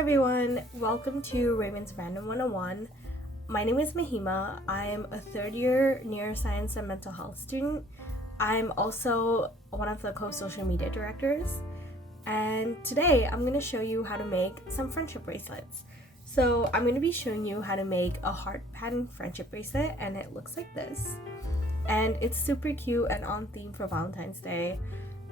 everyone, welcome to Raven's Random 101. My name is Mahima. I'm a third year neuroscience and mental health student. I'm also one of the co-social media directors. And today I'm going to show you how to make some friendship bracelets. So I'm going to be showing you how to make a heart-patterend friendship bracelet, and it looks like this. And it's super cute and on theme for Valentine's Day.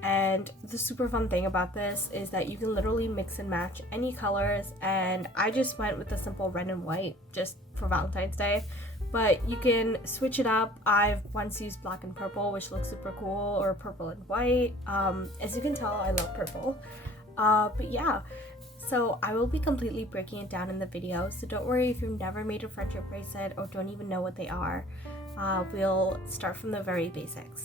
And the super fun thing about this is that you can literally mix and match any colors, and I just went with the simple red and white just for Valentine's Day, but you can switch it up. I've once used black and purple, which looks super cool, or purple and white. As you can tell, I love purple. But yeah, so I will be completely breaking it down in the video, so don't worry if you've never made a friendship bracelet or don't even know what they are. We'll start from the very basics.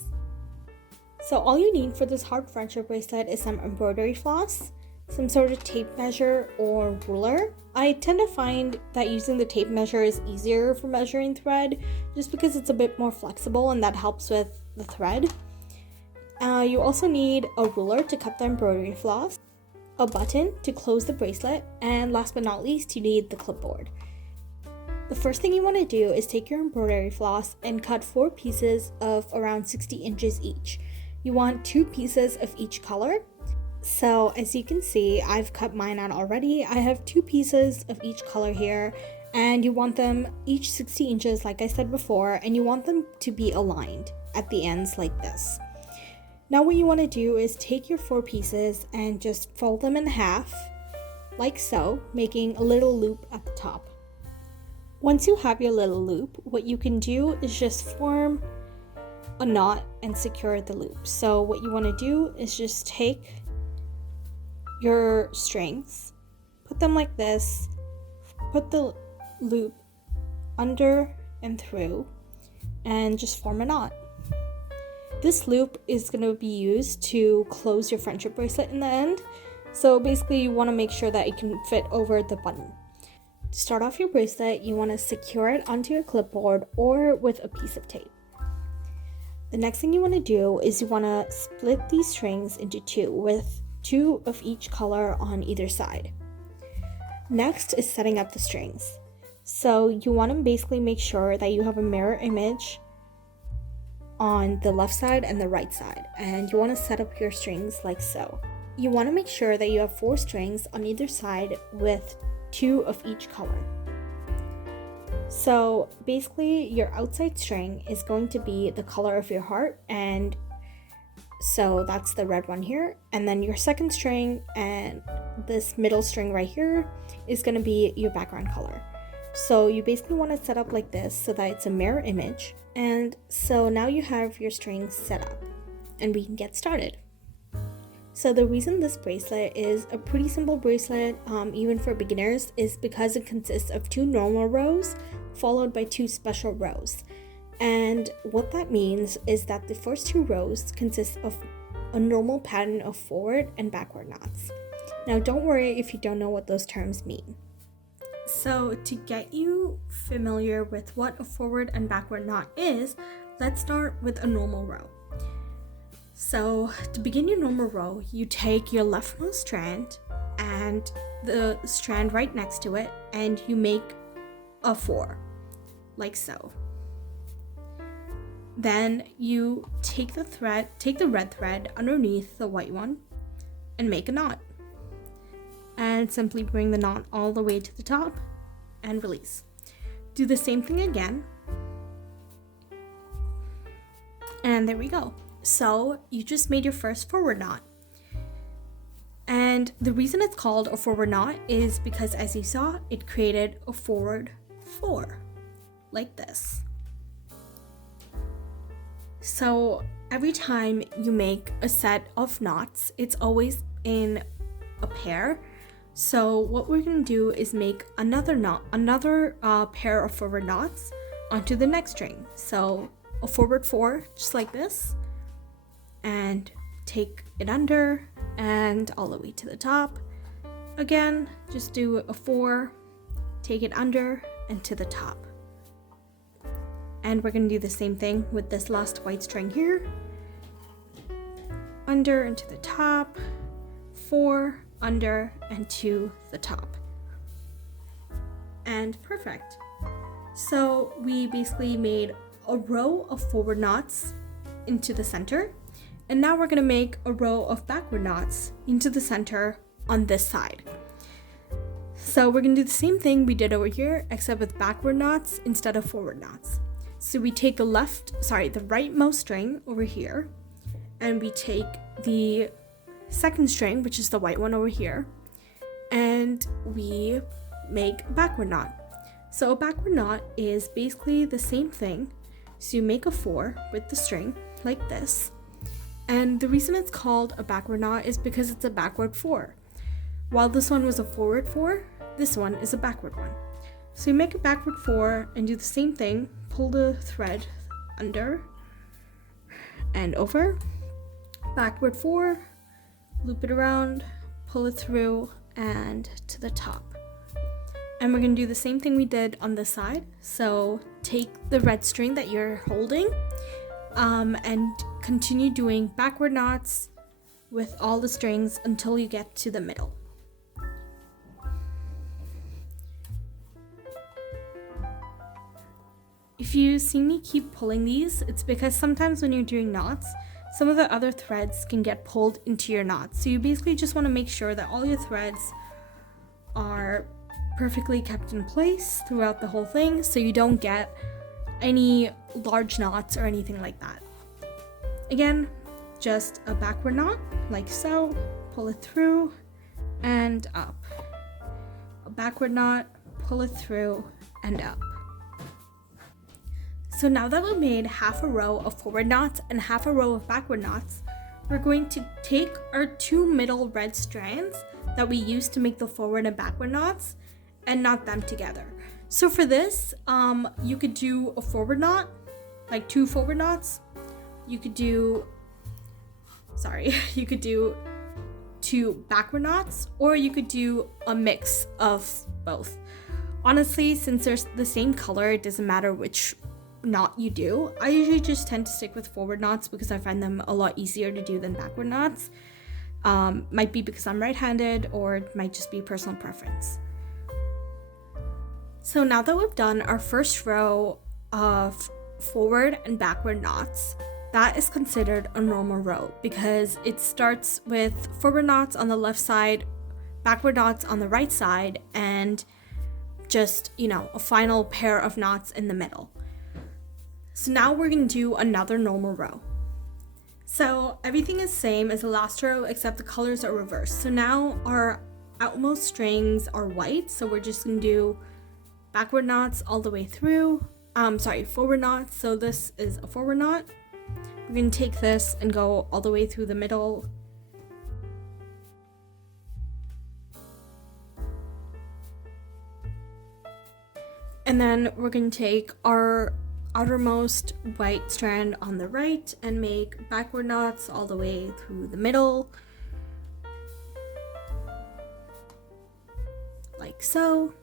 So all you need for this heart friendship bracelet is some embroidery floss, some sort of tape measure or ruler. I tend to find that using the tape measure is easier for measuring thread just because it's a bit more flexible and that helps with the thread. You also need a ruler to cut the embroidery floss, a button to close the bracelet, and last but not least, you need the clipboard. The first thing you want to do is take your embroidery floss and cut 4 pieces of around 60 inches each. You want 2 pieces of each color. So as you can see, I've cut mine out already. I have 2 pieces of each color here, and you want them each 60 inches like I said before, and you want them to be aligned at the ends like this. Now what you want to do is take your 4 pieces and just fold them in half like so, making a little loop at the top. Once you have your little loop, what you can do is just form a knot and secure the loop. So what you want to do is just take your strings, put them like this, put the loop under and through, and just form a knot. This loop is going to be used to close your friendship bracelet in the end. So basically you want to make sure that it can fit over the button. To start off your bracelet, you want to secure it onto your clipboard or with a piece of tape. The next thing you want to do is you want to split these strings into 2 with 2 of each color on either side. Next is setting up the strings. So you want to basically make sure that you have a mirror image on the left side and the right side, and you want to set up your strings like so. You want to make sure that you have 4 strings on either side with 2 of each color. So basically your outside string is going to be the color of your heart, and so that's the red one here, and then your second string and this middle string right here is going to be your background color. So you basically want to set up like this so that it's a mirror image, and so now you have your strings set up and we can get started. So the reason this bracelet is a pretty simple bracelet, even for beginners, is because it consists of 2 normal rows followed by 2 special rows. And what that means is that the first 2 rows consist of a normal pattern of forward and backward knots. Now don't worry if you don't know what those terms mean. So to get you familiar with what a forward and backward knot is, let's start with a normal row. So to begin your normal row, you take your leftmost strand and the strand right next to it, and you make a 4, like so. Then you take the red thread underneath the white one and make a knot. And simply bring the knot all the way to the top and release. Do the same thing again. And there we go. So you just made your first forward knot. And the reason it's called a forward knot is because, as you saw, it created a forward 4, like this. So every time you make a set of knots, it's always in a pair. So what we're going to do is make another pair of forward knots onto the next string. So a forward 4, just like this, and take it under and all the way to the top. Again, just do a 4, take it under and to the top. And we're going to do the same thing with this last white string here. Under and to the top, 4, under, and to the top. and perfect. So we basically made a row of forward knots into the center, and now we're going to make a row of backward knots into the center on this side. So we're going to do the same thing we did over here, except with backward knots instead of forward knots. So we take the rightmost string over here, and we take the second string, which is the white one over here, and we make a backward knot. So a backward knot is basically the same thing. So you make a 4 with the string like this. And the reason it's called a backward knot is because it's a backward 4. While this one was a forward 4, this one is a backward one. So you make a backward 4 and do the same thing. Pull the thread under and over. Backward 4, loop it around, pull it through, and to the top. And we're going to do the same thing we did on this side. So take the red string that you're holding and continue doing backward knots with all the strings until you get to the middle. If you see me keep pulling these, it's because sometimes when you're doing knots, some of the other threads can get pulled into your knots. So you basically just want to make sure that all your threads are perfectly kept in place throughout the whole thing, so you don't get any large knots or anything like that. Again, just a backward knot like so, pull it through and up. A backward knot, pull it through and up. So now that we made half a row of forward knots and half a row of backward knots, we're going to take our 2 middle red strands that we used to make the forward and backward knots and knot them together. So for this, you could do a forward knot, like 2 forward knots. You could do 2 backward knots, or you could do a mix of both. Honestly, since they're the same color, it doesn't matter which knot you do. I usually just tend to stick with forward knots because I find them a lot easier to do than backward knots. Might be because I'm right-handed, or it might just be personal preference. So now that we've done our first row of forward and backward knots, that is considered a normal row because it starts with forward knots on the left side, backward knots on the right side, and just, a final pair of knots in the middle. So now we're going to do another normal row. So everything is same as the last row except the colors are reversed. So now our outmost strings are white, so we're just going to do backward knots all the way through. Forward knots. So this is a forward knot. We're going to take this and go all the way through the middle. And then we're going to take our outermost white strand on the right and make backward knots all the way through the middle. Like so.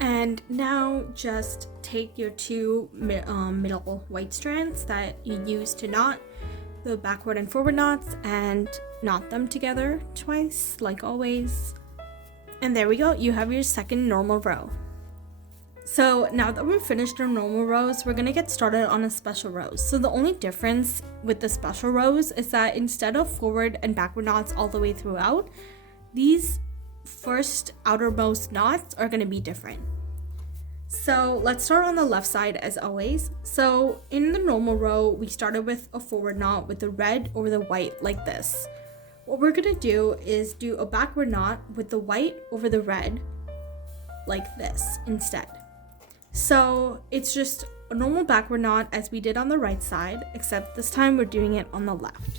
And now just take your 2 middle white strands that you used to knot the backward and forward knots and knot them together twice, like always. And there we go, you have your second normal row. So now that we've finished our normal rows, we're gonna get started on a special rows. So the only difference with the special rows is that instead of forward and backward knots all the way throughout, these first outermost knots are gonna be different. So let's start on the left side as always. So in the normal row, we started with a forward knot with the red over the white like this. What we're gonna do is do a backward knot with the white over the red like this instead. So it's just a normal backward knot as we did on the right side, except this time we're doing it on the left.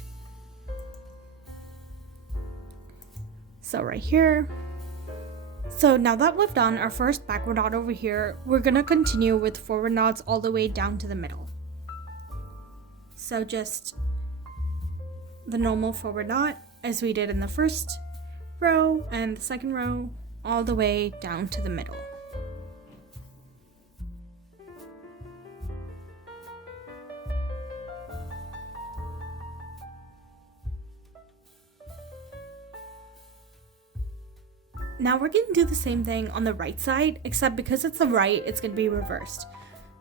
So right here. So now that we've done our first backward knot over here, we're gonna continue with forward knots all the way down to the middle. So just the normal forward knot as we did in the first row and the second row, all the way down to the middle. Now we're going to do the same thing on the right side, except because it's the right, it's going to be reversed.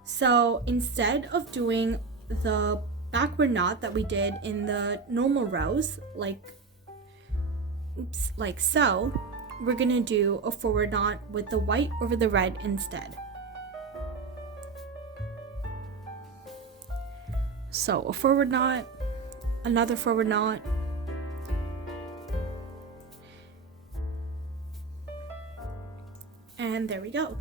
So instead of doing the backward knot that we did in the normal rows, like so, we're going to do a forward knot with the white over the red instead. So a forward knot, another forward knot, and there we go.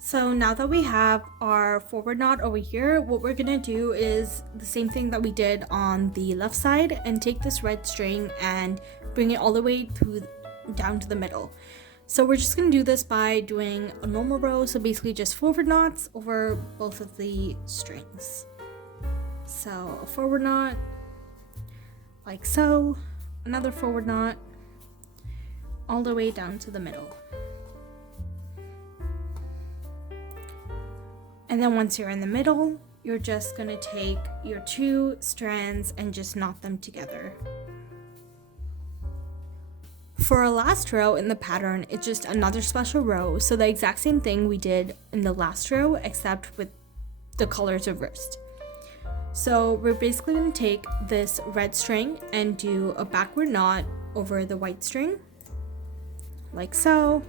So now that we have our forward knot over here, what we're gonna do is the same thing that we did on the left side and take this red string and bring it all the way down to the middle. So we're just gonna do this by doing a normal row, so basically just forward knots over both of the strings. So a forward knot, like so, another forward knot, all the way down to the middle. And then once you're in the middle, you're just gonna take your 2 strands and just knot them together. For our last row in the pattern, it's just another special row, so the exact same thing we did in the last row, except with the colors reversed. So we're basically gonna take this red string and do a backward knot over the white string, like so.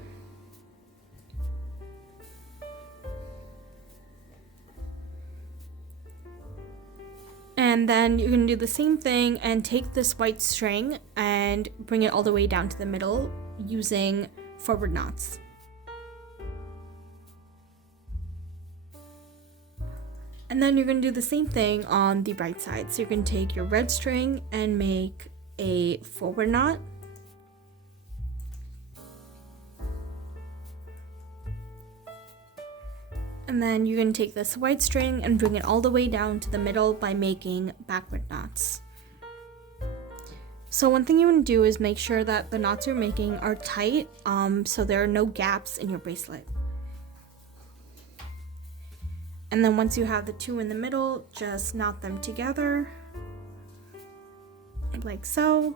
And then you're going to do the same thing and take this white string and bring it all the way down to the middle using forward knots. And then you're going to do the same thing on the right side. So you're going to take your red string and make a forward knot. And then you're going to take this white string and bring it all the way down to the middle by making backward knots. So one thing you want to do is make sure that the knots you're making are tight, so there are no gaps in your bracelet. And then once you have the 2 in the middle, just knot them together, like so.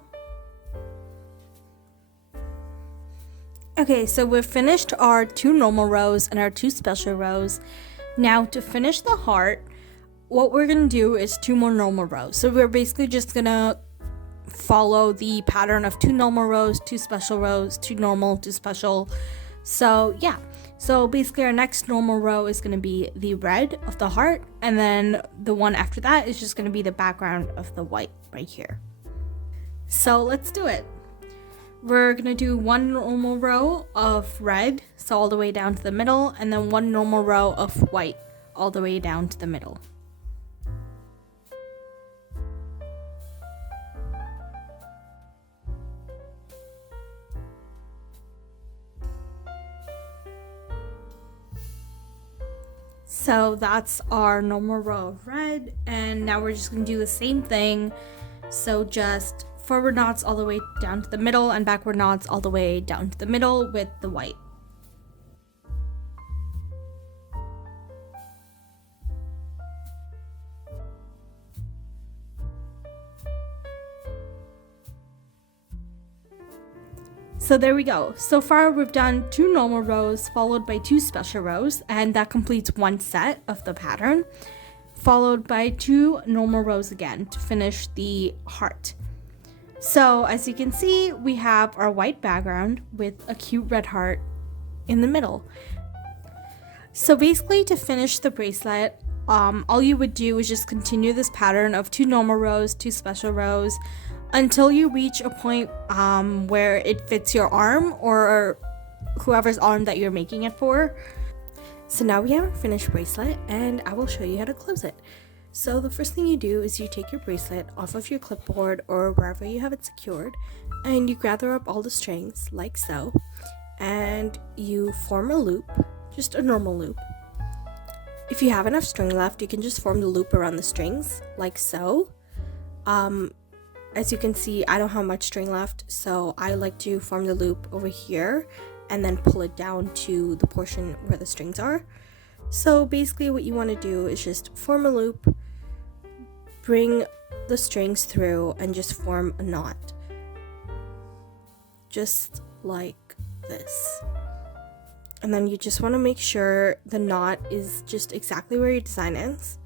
Okay, so we've finished our 2 normal rows and our 2 special rows. Now to finish the heart, what we're gonna do is 2 more normal rows. So we're basically just gonna follow the pattern of 2 normal rows, 2 special rows, 2 normal, 2 special. So yeah, so basically our next normal row is gonna be the red of the heart, and then the one after that is just gonna be the background of the white right here. So let's do it. We're gonna do 1 normal row of red, so all the way down to the middle, and then 1 normal row of white, all the way down to the middle. So that's our normal row of red, and now we're just gonna do the same thing. So just forward knots all the way down to the middle and backward knots all the way down to the middle with the white. So there we go. So far we've done 2 normal rows followed by 2 special rows, and that completes 1 set of the pattern, followed by 2 normal rows again to finish the heart. So as you can see, we have our white background with a cute red heart in the middle. So basically to finish the bracelet, all you would do is just continue this pattern of 2 normal rows, 2 special rows, until you reach a point where it fits your arm or whoever's arm that you're making it for. So now we have our finished bracelet, and I will show you how to close it. So the first thing you do is you take your bracelet off of your clipboard or wherever you have it secured, and you gather up all the strings like so, and you form a loop, just a normal loop. If you have enough string left, you can just form the loop around the strings like so. As you can see, I don't have much string left, so I like to form the loop over here and then pull it down to the portion where the strings are. So basically what you want to do is just form a loop, bring the strings through, and just form a knot. Just like this. And then you just want to make sure the knot is just exactly where your design ends.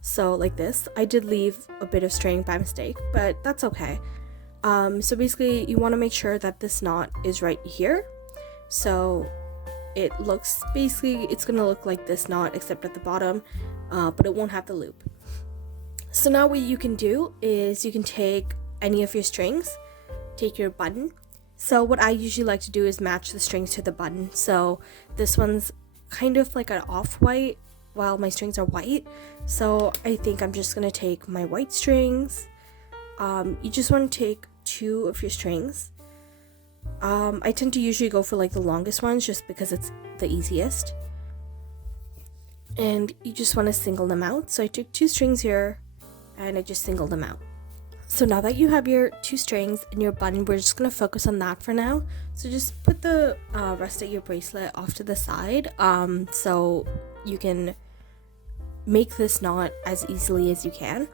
So like this. I did leave a bit of string by mistake, but that's okay. So basically you want to make sure that this knot is right here. So it looks, basically it's going to look like this knot except at the bottom, but it won't have the loop. So now what you can do is you can take any of your strings, take your button. So what I usually like to do is match the strings to the button. So this one's kind of like an off-white while my strings are white. So I think I'm just going to take my white strings. You just want to take 2 of your strings. I tend to usually go for like the longest ones just because it's the easiest. And you just want to single them out. So I took 2 strings here and I just singled them out. So now that you have your 2 strings and your button, we're just going to focus on that for now. So just put the rest of your bracelet off to the side so you can make this knot as easily as you can.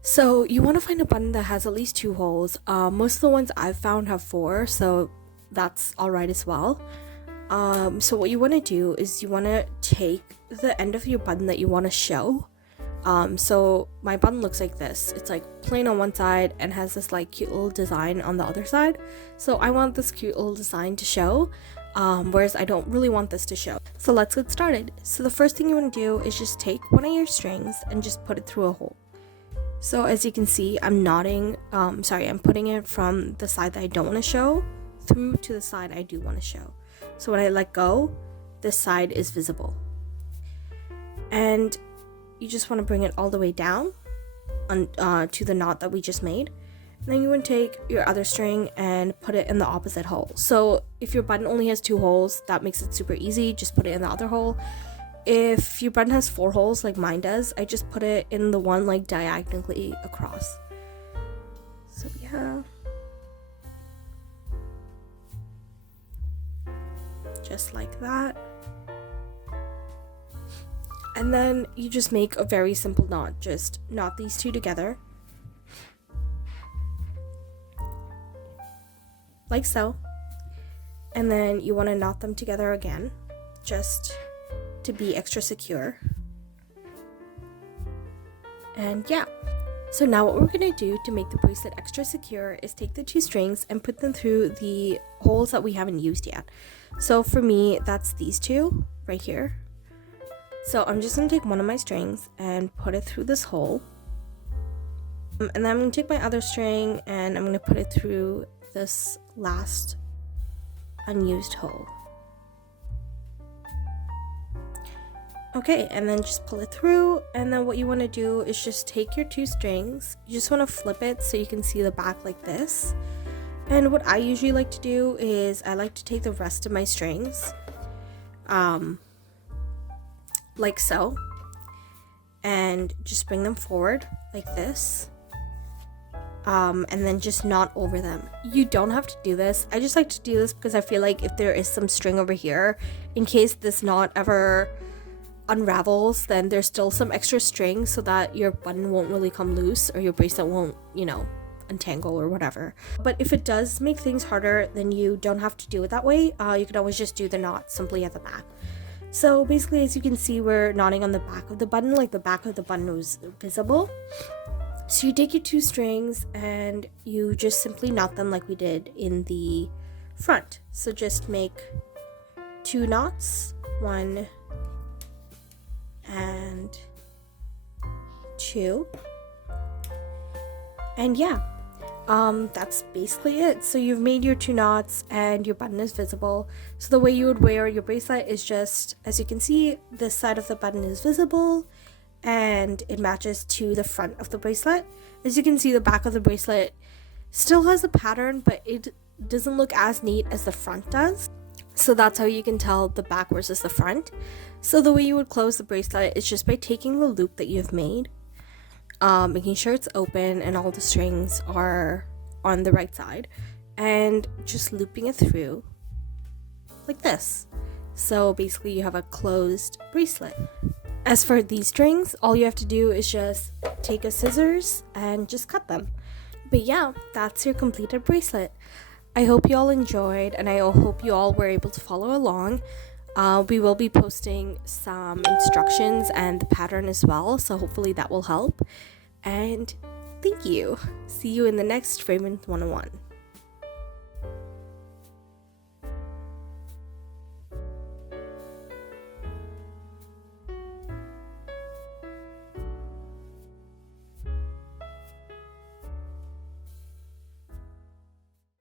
So you want to find a button that has at least 2 holes. Most of the ones I've found have 4, so that's alright as well. So what you want to do is you want to take the end of your button that you want to show. So my button looks like this. It's like plain on one side and has this like cute little design on the other side. So I want this cute little design to show, whereas I don't really want this to show. So let's get started. So the first thing you want to do is just take one of your strings and just put it through a hole. So as you can see, I'm putting it from the side that I don't want to show through to the side I do want to show. So when I let go, this side is visible. And you just want to bring it all the way down to the knot that we just made. And then you want to take your other string and put it in the opposite hole. So if your button only has 2 holes, that makes it super easy. Just put it in the other hole. If your button has 4 holes like mine does, I just put it in the one like diagonally across. So yeah. Just like that. And then you just make a very simple knot. Just knot these 2 together. Like so. And then you want to knot them together again. Just to be extra secure. And yeah. So now what we're going to do to make the bracelet extra secure is take the 2 strings and put them through the holes that we haven't used yet. So for me, that's these 2 right here. So I'm just going to take one of my strings and put it through this hole. And then I'm going to take my other string and I'm going to put it through this last unused hole. Okay, and then just pull it through, and then what you want to do is just take your 2 strings. You just want to flip it so you can see the back like this. And what I usually like to do is I like to take the rest of my strings, like so, and just bring them forward like this, and then just knot over them. You don't have to do this. I just like to do this because I feel like if there is some string over here, in case this knot ever unravels, then there's still some extra string so that your button won't really come loose or your bracelet won't, untangle or whatever. But if it does make things harder, then you don't have to do it that way. You can always just do the knot simply at the back. So basically, as you can see, we're knotting on the back of the button, like the back of the button was visible. So you take your 2 strings and you just simply knot them like we did in the front. So just make 2 knots, 1 and 2, and yeah, that's basically it. So you've made your 2 knots and your button is visible. So the way you would wear your bracelet is just, as you can see, this side of the button is visible and it matches to the front of the bracelet. As you can see, the back of the bracelet still has a pattern, but it doesn't look as neat as the front does. So that's how you can tell the back versus the front. So the way you would close the bracelet is just by taking the loop that you've made, making sure it's open and all the strings are on the right side, and just looping it through like this. So basically you have a closed bracelet. As for these strings, all you have to do is just take a scissors and just cut them. But yeah, that's your completed bracelet. I hope you all enjoyed, and I hope you all were able to follow along. We will be posting some instructions and the pattern as well, so hopefully that will help. And thank you. See you in the next Ravens 101.